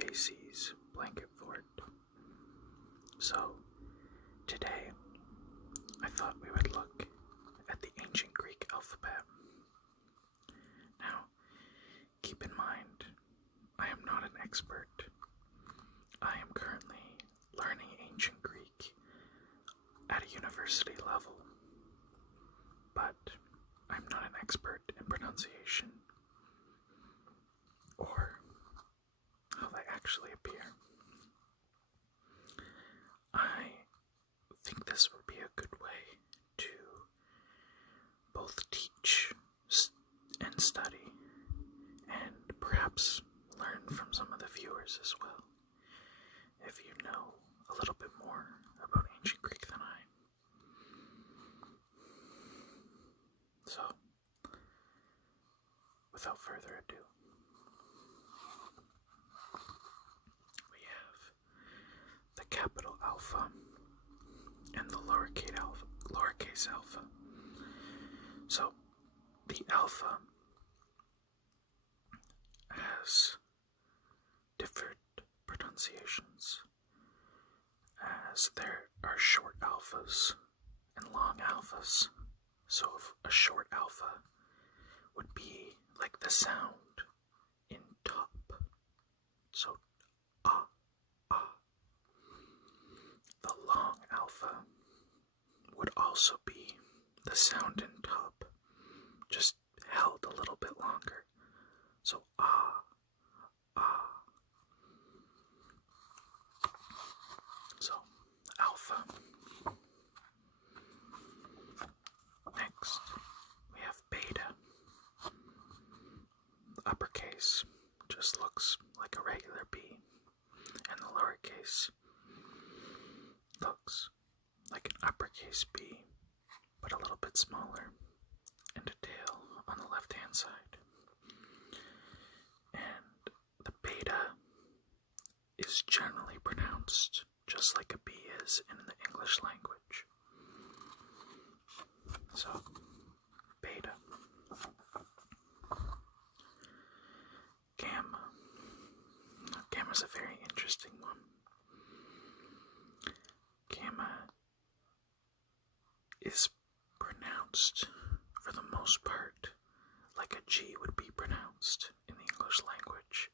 JC'sBlanketFort. So, today, I thought we would look at the ancient Greek alphabet. Now, keep in mind, I am not an expert. I am currently learning ancient Greek at a university level, but I'm not an expert in pronunciation or how they actually appear. I think this would be a good way to both teach and study and perhaps learn from some of the viewers as well, if you know a little bit more about ancient Greek than I. So, without further ado, we have the capital alpha and the lowercase alpha. So, the alpha has different pronunciations, as there are short alphas and long alphas. So a short alpha would be like the sound in top. So ah, ah. The long alpha would also be the sound in top, just held a little bit longer. So ah, ah. So alpha. Next, we have beta. The uppercase just looks like a regular B, and the lowercase looks like an uppercase B, but a little bit smaller, and a tail on the left-hand side. And the beta is generally pronounced just like a B is in the English language. So, beta. Gamma. Gamma's a very interesting one. Gamma is pronounced, for the most part, like a G would be pronounced in the English language.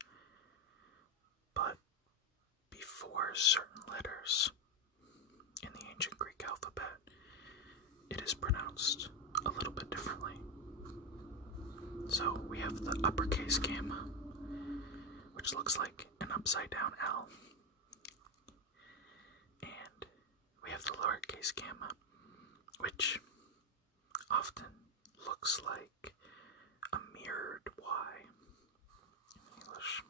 But before certain letters in the ancient Greek alphabet, it is pronounced a little bit differently. So we have the uppercase gamma, which looks like an upside down L. And we have the lowercase gamma, which often looks like a mirrored Y in English.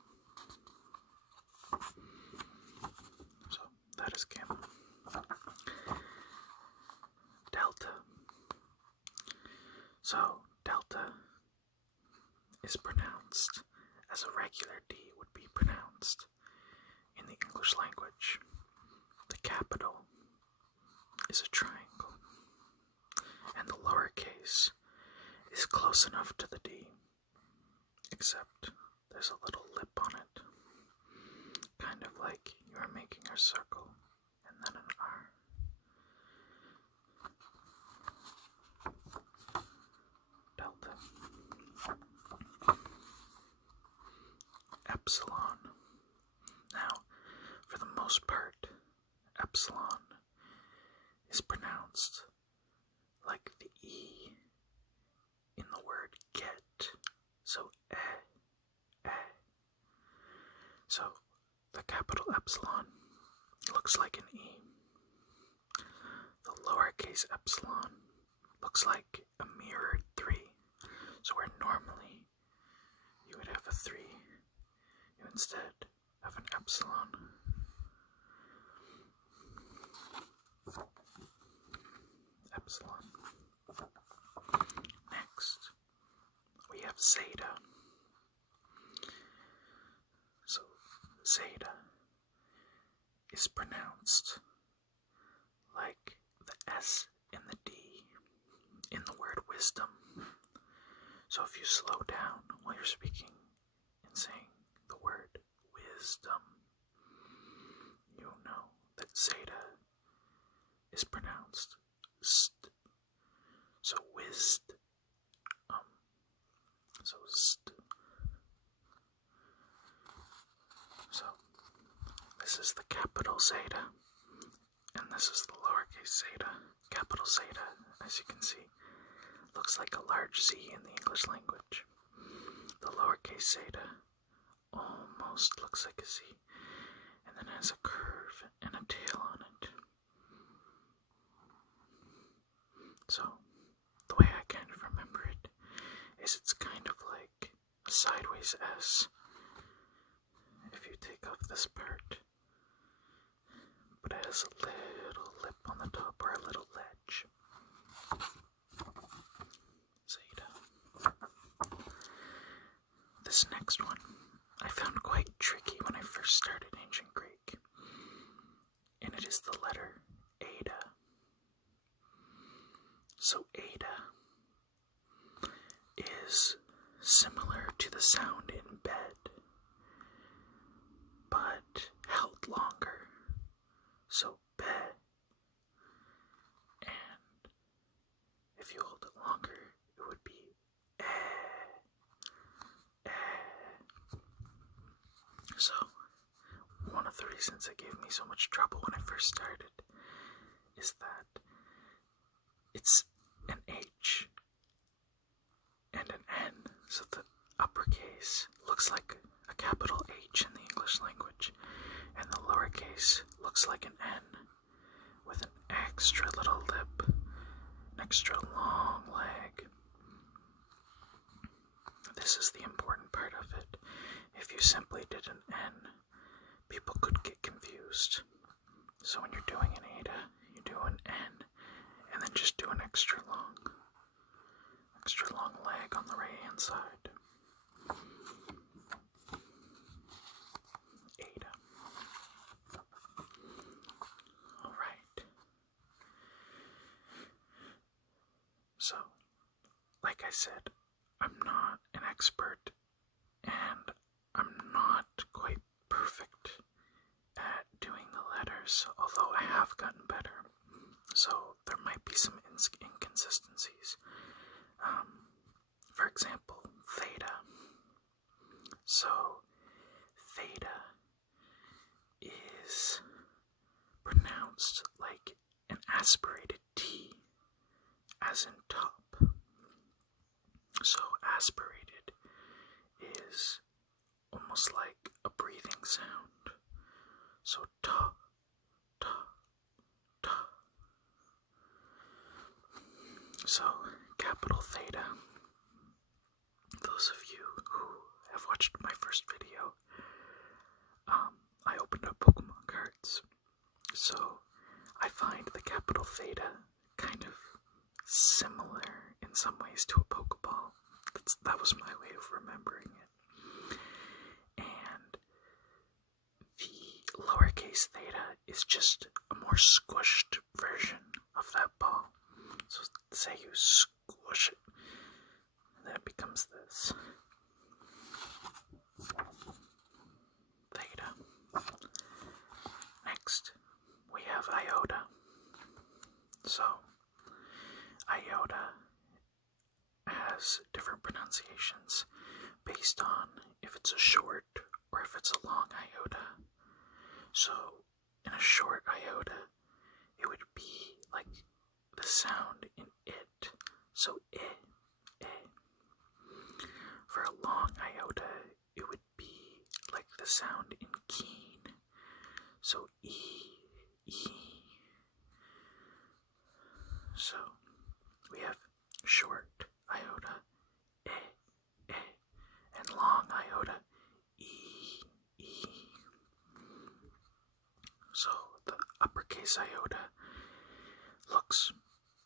So that is gamma. Delta. So delta is pronounced as a regular D would be pronounced in the English language. The capital is a triangle, and the lowercase is close enough to the D, except there's a little lip on it, kind of like you are making a circle and then an R. Delta. Epsilon. Now, for the most part, epsilon is pronounced like the E in the word get. So, eh. So, the capital epsilon looks like an E. The lowercase epsilon looks like a mirrored 3. So where normally you would have a 3, you instead have an epsilon. Epsilon. Next, we have Zeta. So Zeta is pronounced like the S and the D in the word wisdom. So if you slow down while you're speaking and saying the word wisdom, you know that Zeta is pronounced st. So wisdom. So st. So this is the capital Zeta, and this is the lowercase zeta. Capital Zeta, as you can see, looks like a large Z in the English language. The lowercase zeta almost looks like a Z, and then has a curve and a tail on it. So, the way I kind of remember it is it's kind of like a sideways S if you take off this part, but it has a little lip on the top, or a little ledge. Zeta. This next one I found quite tricky when I first started ancient Greek, and it is the letter Eta. So Eta is similar to the sound in bed, but held longer. So be, and if you hold it longer, it would be So, one of the reasons it gave me so much trouble when I first started is that it's an H and an N, so the uppercase looks like a capital H in the English language, and the lowercase looks like an N with an extra little lip, an extra long leg. This is the important part of it. If you simply did an N, people could get confused. So when you're doing an Eta, you do an N, and then just do an extra long leg on the right hand side. Eta. Alright. So, like I said, I'm not an expert, and I'm not quite perfect at doing the letters, although I have gotten better. So there might be some inconsistencies. For example, Theta. So Theta is pronounced like an aspirated T, as in top. So aspirated is almost like a breathing sound. So ta, ta, ta. So capital Theta. Those of you who have watched my first video, I opened up Pokemon cards. So I find the capital Theta kind of similar in some ways to a Pokeball. That was my way of remembering it. And the lowercase theta is just a more squished version of that ball. So say you squish it, and then it becomes this. Theta. Next, we have Iota. So, Iota has different pronunciations based on if it's a short or if it's a long iota. So, in a short iota, it would be like the sound in it. So, eh. For a long iota, it would be like the sound in keen. So, e. So, we have short iota, and long iota, e. So, the uppercase iota looks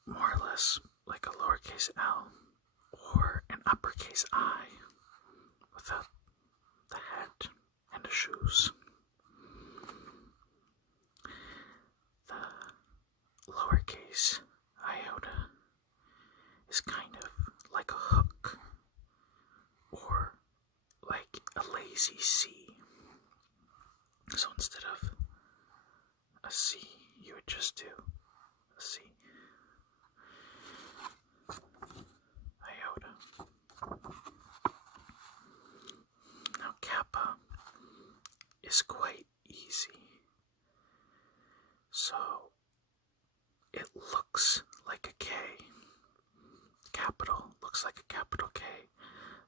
more or less like a lowercase l or an uppercase I without the hat and the shoes. The lowercase iota is kind of like a hook or like a lazy C. So instead of a C, you would just do a C. Iota. Now kappa is quite easy. So it looks like a K. Capital looks like a capital K.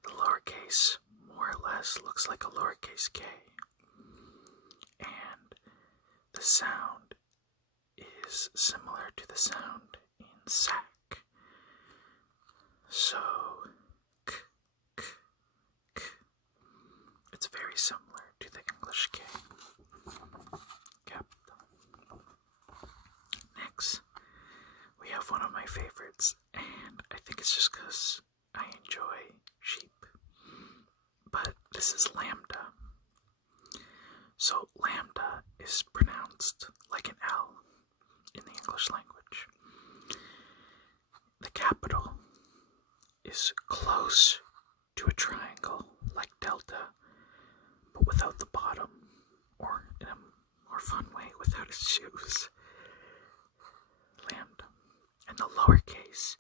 The lowercase more or less looks like a lowercase k. And the sound is similar to the sound in sack. So, k, k, k. It's very similar to the English K. Capital. Next, we have one of my favorites, and I think it's just because I enjoy sheep. But this is lambda. So lambda is pronounced like an L in the English language. The capital is close to a triangle like delta, but without the bottom, or in a more fun way, without its shoes. Lambda. And the lowercase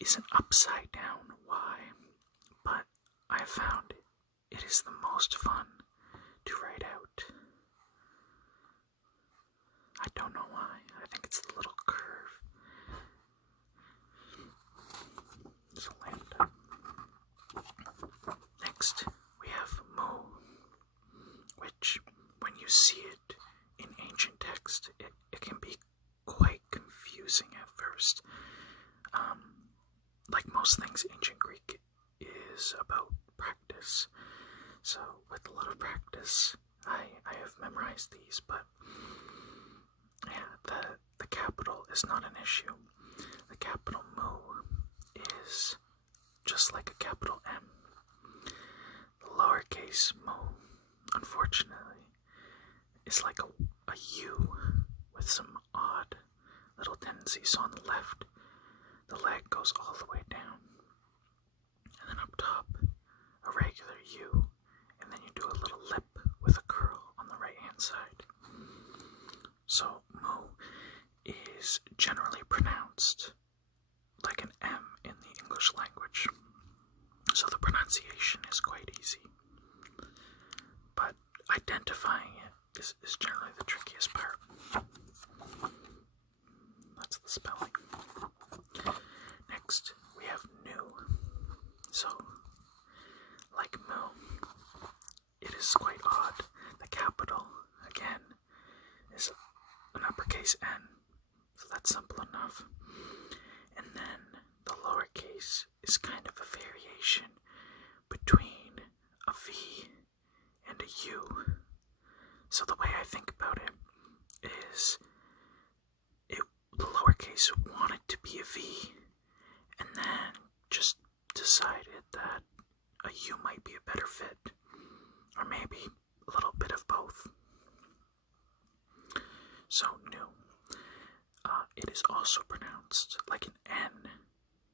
is an upside down Y, but I have found it is the most fun to write out. I don't know why. I think it's the little curve. So lambda. Next, we have mu, which, when you see it in ancient text, it can be quite confusing at first. Like most things, ancient Greek is about practice. So with a lot of practice, I have memorized these, but yeah, the capital is not an issue. The capital mu is just like a capital M. The lowercase mu, unfortunately, is like a U with some odd little tendencies. So on the left, the leg goes all the way down, and then up top, a regular U, and then you do a little lip with a curl on the right hand side. So mu is generally pronounced like an M in the English language, so the pronunciation is quite easy, but identifying it is generally the trickiest part. That's the spelling. Next, we have nu. So, like mu, it is quite odd. The capital, again, is an uppercase N, so that's simple enough. And then the lowercase is kind of a variation between a V and a U. So the way I think about it is, the lowercase wanted to be a V, and then just decided that a U might be a better fit, or maybe a little bit of both. So nu. It is also pronounced like an N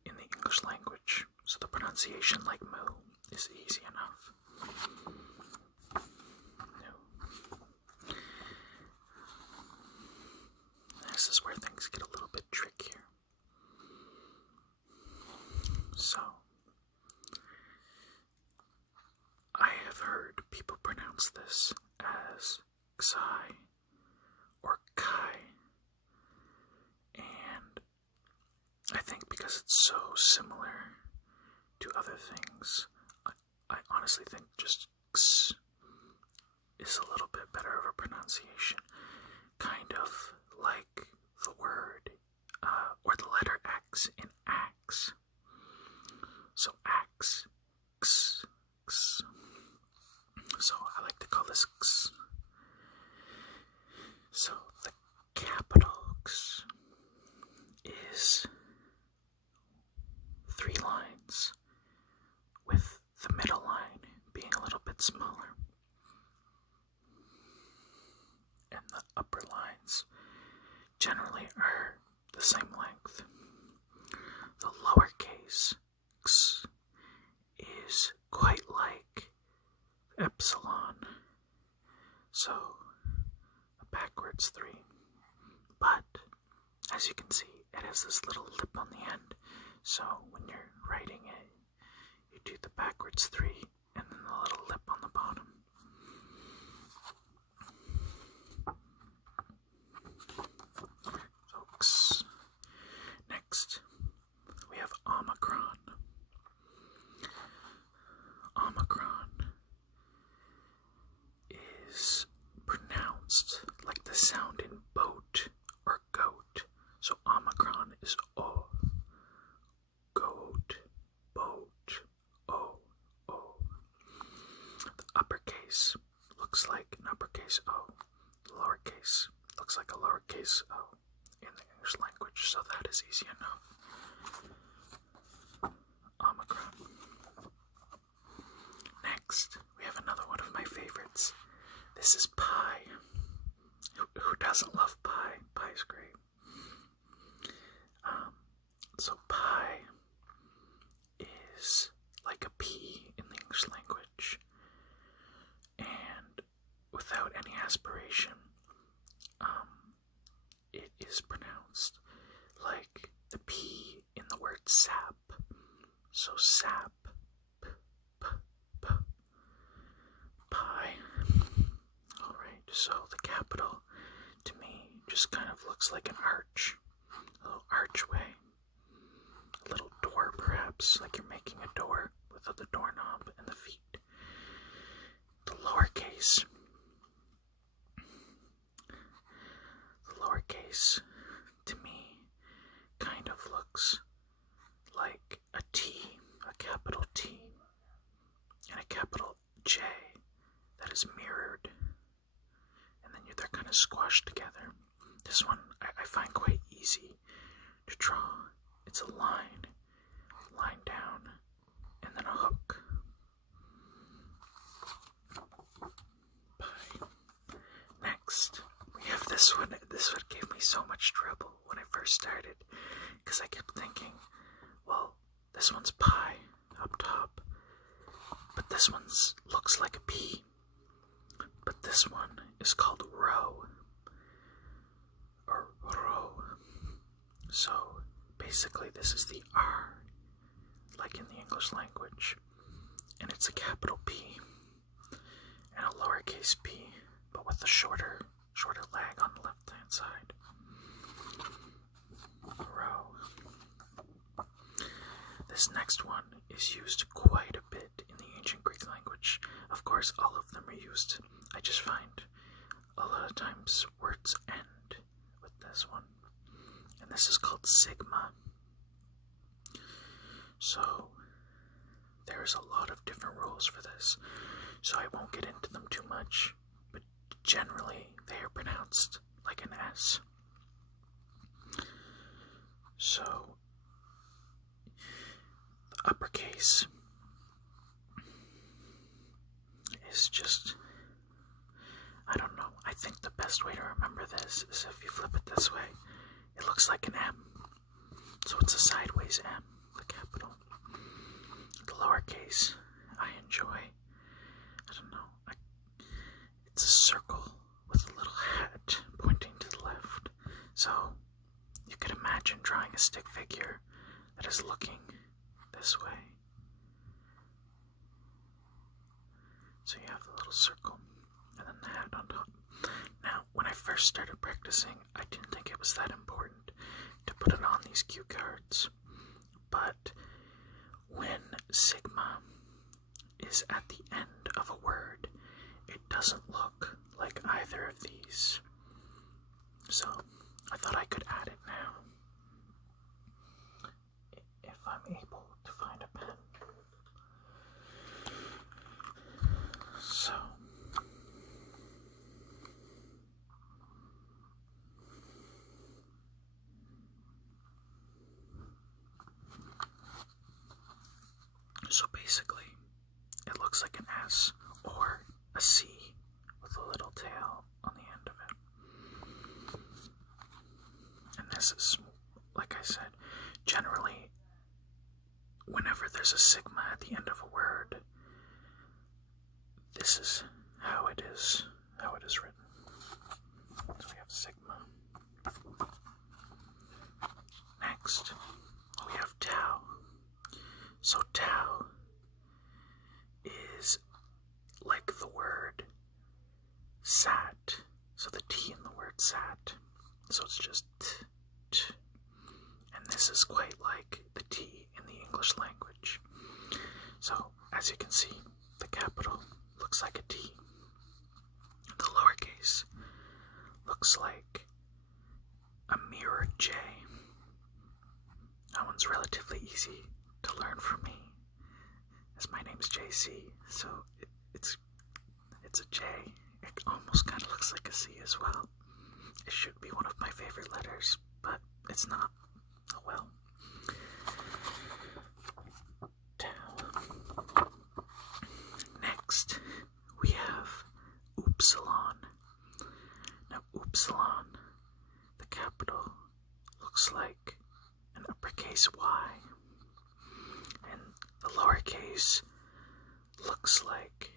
in the English language, so the pronunciation like mu is easy enough. Nu. This is where things get a little bit trickier. So, I have heard people pronounce this as xi or kai, and I think because it's so similar to other things, I honestly think just x is a little bit better of a pronunciation, kind of like the word or the letter X in axe. So axe, x, x. So I like to call this x. So the capital X is 3 lines, with the middle line being a little bit smaller, and the upper lines generally are the same length. The lowercase x is quite like epsilon, has this little lip on the end. So when you're writing it, you do the backwards 3 and then the little lip on the bottom. Folks. Next, we have Omicron. Omicron is pronounced like the sound in boat or goat. So Omicron is O. Goat, boat, O, O. The uppercase looks like an uppercase O. The lowercase looks like a lowercase O in the English language, so that is easy enough. Omicron. Next, we have another one of my favorites. This is pi. Who doesn't love pi? Pi is great. So pi is like a P in the English language, and without any aspiration, it is pronounced like the P in the word sap. So sap, p, p, p, pi. Alright, so the capital to me just kind of looks like an arch, a little archway, a little door perhaps, like you're making a door with the doorknob and the feet. The lowercase to me kind of looks like a T, a capital T, and a capital J that is mirrored, and then they're kind of squashed together. This one I find quite easy to draw. It's a line down, and then a hook. Next, we have this one. This one gave me so much trouble when I first started, because I kept thinking, well, this one's pi up top, but this one looks like a P, but this one is called rho, or rho. So basically this is the R, like in the English language, and it's a capital P and a lowercase p, but with a shorter leg on the left hand side. Rho. This next one is used quite a bit in the ancient Greek language. Of course, all of them are used. I just find a lot of times words end with this one. And this is called sigma. So, there's a lot of different rules for this. So I won't get into them too much. But generally, they are pronounced like an S. So, the uppercase is just, I don't know. I think the best way to remember this is if you flip it this way. It looks like an M. So it's a sideways M, the capital. The lowercase, I enjoy. I don't know. It's a circle with a little hat pointing to the left. So you could imagine drawing a stick figure that is looking this way. So you have the little circle and then the hat on top. Now, when I first started practicing, I didn't think it was that important to put it on these cue cards. But when sigma is at the end of a word, it doesn't look like either of these. So I thought I could add it now, if I'm able to find a pen. So basically, it looks like an S or a C with a little tail on the end of it. And this is, like I said, generally, whenever there's a sigma at the end of a word, this is how it is written. So we have sigma. Next, we have tau. So tau is like the word sat. So the T in the word sat. So it's just t. And this is quite like the T in the English language. So, as you can see, the capital looks like a T. The lowercase looks like a mirror J. That one's relatively easy to learn for me, as my name's JC, so it's a J. It almost kind of looks like a C as well. It should be one of my favorite letters, but it's not. Oh well. Tau. Next, we have Epsilon. Now, Epsilon, the capital, looks like an uppercase Y, and the lowercase looks like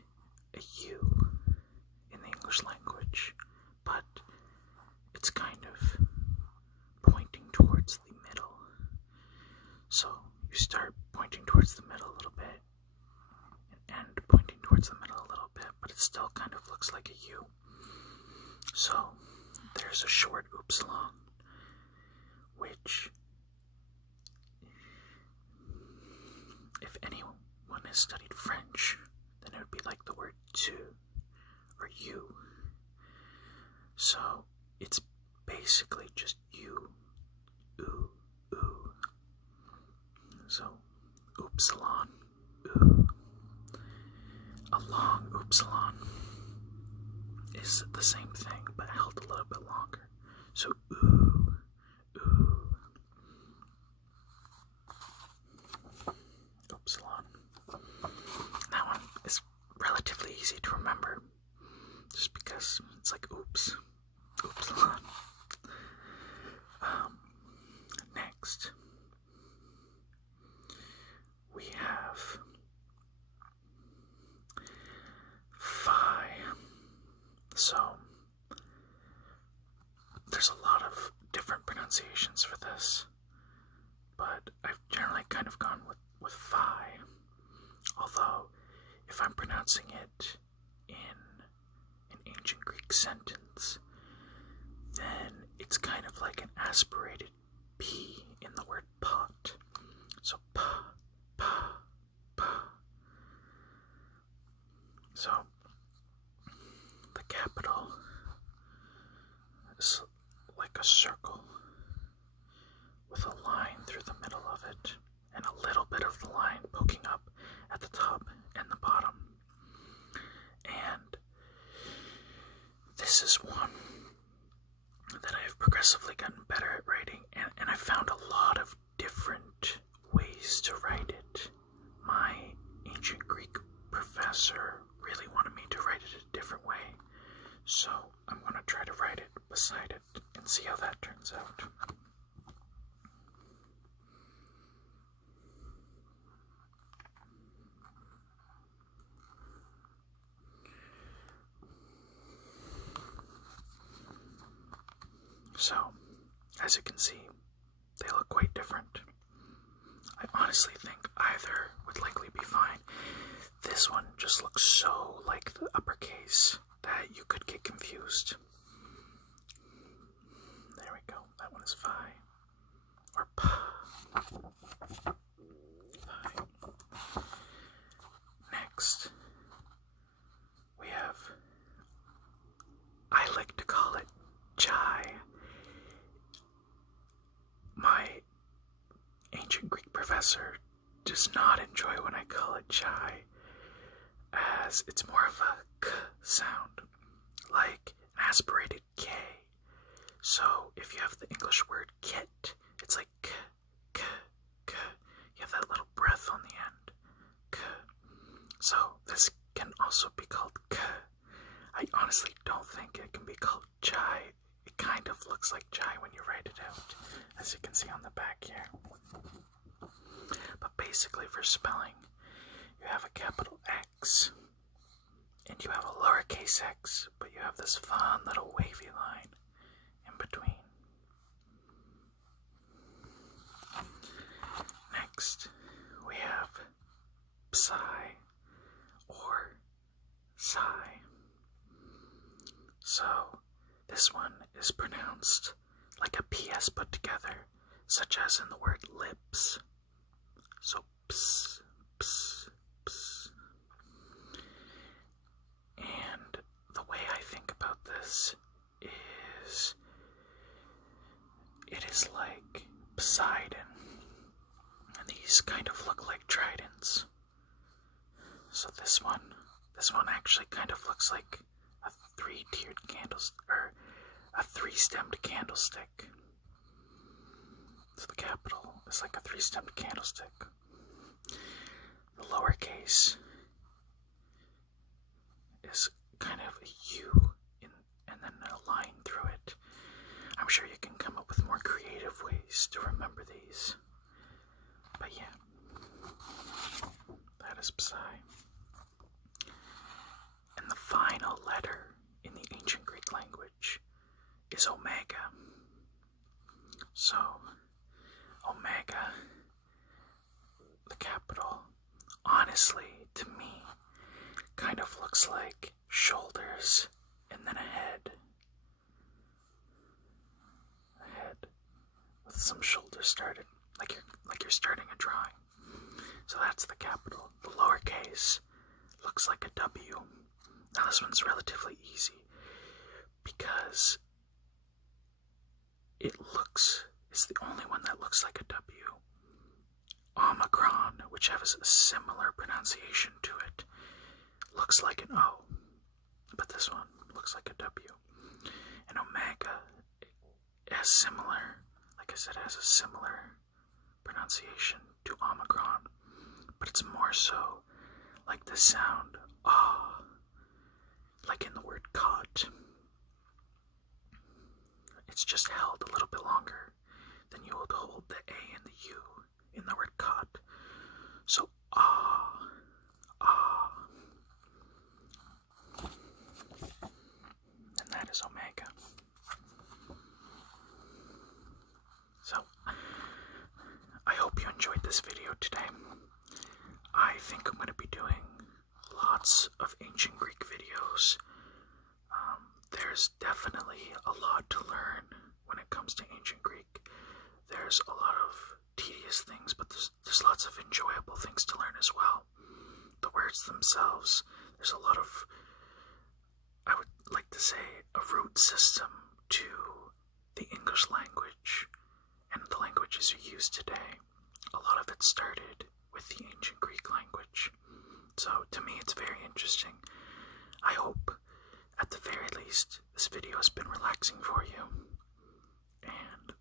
a U in the English language, but it's kind of pointing towards the middle. So you start pointing towards the middle a little bit and pointing towards the middle a little bit, but it still kind of looks like a U. So there's a short epsilon, which, if anyone has studied French, then it would be like the word tu or you. So it's basically just you, oo, oo. So epsilon, oo. A long epsilon is the same thing, but held a little bit longer. So oo, oo. Epsilon. That one is relatively easy to remember, just because it's like oops, epsilon. Next, we have phi. So there's a lot of different pronunciations for this, but I've generally kind of gone with phi. Although, if I'm pronouncing it in an ancient Greek sentence, then it's kind of like an aspirated P in the word pot. So pa, pa, pa. So the capital is like a circle with a line through the middle of it and a little bit of the line poking up at the top and the bottom. And this is one that I've progressively gotten better at writing, and I found a lot of different ways to write it. My ancient Greek professor really wanted me to write it a different way, so I'm going to try to write it beside it and see how that turns out. So, as you can see, they look quite different. I honestly think either would likely be fine. This one just looks so like the uppercase that you could get confused. There we go. That one is phi. Or pa. Phi. Next, we have, I like to call it chi. My ancient Greek professor does not enjoy when I call it chi, as it's more of a k sound, like an aspirated K. So if you have the English word kit, it's like k, k, k. You have that little breath on the end, k. So this can also be called k. I honestly don't think it can be called chai. It kind of looks like chai when you write it out, as you can see on the back here. But basically for spelling, you have a capital X, and you have a lowercase x, but you have this fun little wavy line in between. this one is pronounced like a PS put together, such as in the word lips. So ps, ps, ps. And the way I think about this is, it is like Poseidon, and these kind of look like tridents. So this one actually kind of looks like a three-tiered candlestick, or a three-stemmed candlestick. So the capital is like a three-stemmed candlestick. The lowercase is kind of a U and then a line through it. I'm sure you can come up with more creative ways to remember these. But yeah, that is Psi. And the final letter in the ancient Greek language is Omega. So, Omega, the capital, honestly, to me, kind of looks like shoulders and then a head. A head with some shoulders started, like you're starting a drawing. So that's the capital. The lowercase looks like a W. Now this one's relatively easy because it's the only one that looks like a W. Omicron, which has a similar pronunciation to it, looks like an O, but this one looks like a W. And Omega has similar, like I said, has a similar pronunciation to Omicron, but it's more so like the sound ah, like in the word caught. It's just held a little bit longer than you would hold the A and the U in the word caught. So ah, ah. And that is Omega. So, I hope you enjoyed this video today. I think I'm going to be doing lots of ancient Greek videos. There's definitely a lot to learn when it comes to ancient Greek. There's a lot of tedious things, but there's lots of enjoyable things to learn as well. The words themselves, there's a lot of, I would like to say, a root system to the English language and the languages we use today. A lot of it started with the ancient Greek language. So to me it's very interesting. I hope at the very least this video has been relaxing for you. And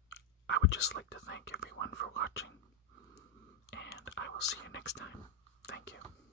I would just like to thank everyone for watching. And I will see you next time. Thank you.